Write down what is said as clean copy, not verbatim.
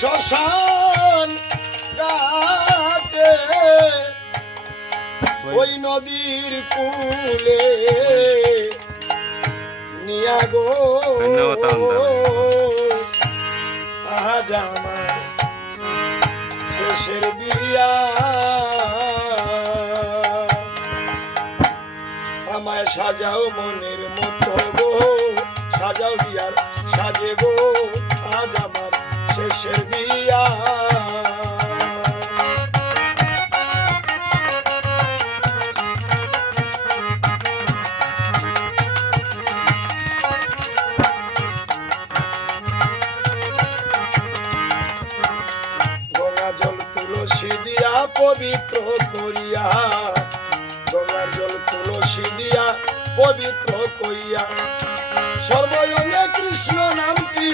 শ্মশান ঘাটে ওই নদীর কূলে নিয়া গো আজ আমার শেষের বিয়া আমায় সাজাও মনের মতো গো সাজাও বিয়ার সাজে গো আজ আমার শেষের বিয়া গঙ্গা জল তুলসী দিয়া পবিত্র করিয়া গঙ্গার জল তুলসী দিয়া পবিত্র করিয়া সর্বয়ঙ্গে কৃষ্ণ নামটি